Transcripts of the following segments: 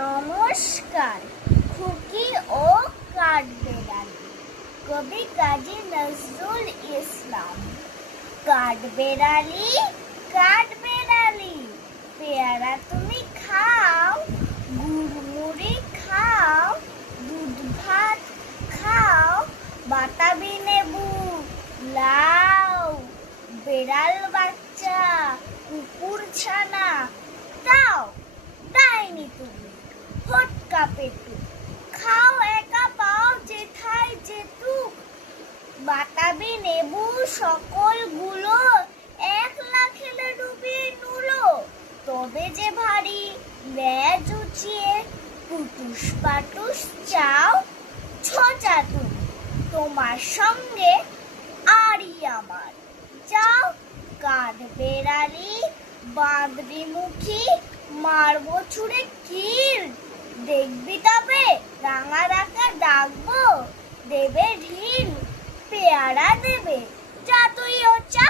নমস্কার। খুকি ও কাঠবেড়ালি, কবি কাজী নজরুল ইসলাম। কাঠবেড়ালি, কাঠবেড়ালি, পেয়ারা তুমি খাও, গুড়মুড়ি খাও, দুধ ভাত খাও, বাতাবি লেবু লাও, বেড়াল বাচ্চা কুকুর ছানা দাও, ডাইনি তুমি ফটকা পেটু খাও, একা পাও যেথায় যেতুক, বাতাবি নেবু সকল গুলো একলা খেলে ডুবিয়ে নুলো, তবে যে ভারী লেজ উঁচিয়ে পুটুস পাটুস চাও, ছোচা তুমি তোমার সঙ্গে আরই আমার যাও। কাঠবেড়ালি, বাঁদরি মুখী, মারবো ছুঁড়ে কিল, দেখবি তবে রাঙা রাঙা ডাকবো, দেবে ঢিল, পেয়ারা দেবে যা তুই ওচা,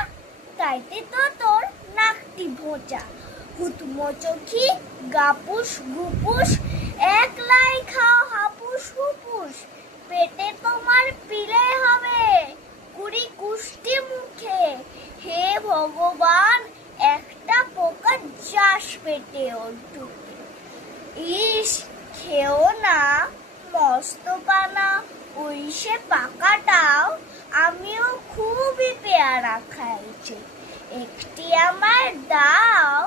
তাইতে তো তোর নাকটি ভোঁচা, হুতমো চোখি গাপুস গুপুস, একলাই খাও হাপুস হুপুস, পেটে তোমার পিলে হবে কুড়ি কুষ্টি মুখে, হে ভগবান একটা পোকা যাস পেটে ওর ঢুকে, ইস খেও না মস্ত পানা ওই সে পাকাটাও, আমিও খুবই পেয়ারা খাইছি, একটি আমার দাও।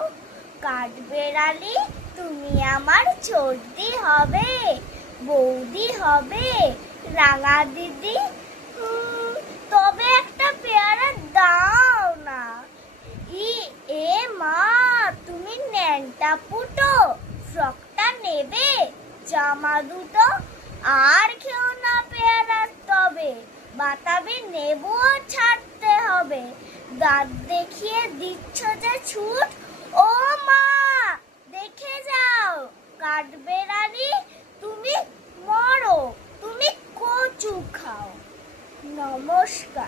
কাঠবেড়ালি তুমি আমার চর্দি হবে, বৌদি হবে, রাঙা দিদি, তবে একটা পেয়ারা দাও না। এ মা তুমি ন্যাংটা পুটো, ফ্রকটা নেবে, জামা দুটো, আর খেও না পেয়ারা তবে, বাতাবি নেবুও ছাড়তে হবে, দাঁত দেখিয়ে দিচ্ছ যে ছুট, ও মা দেখে যাও, কাঠবেড়ালি তুমি মরো, তুমি কচু খাও। নমস্কার।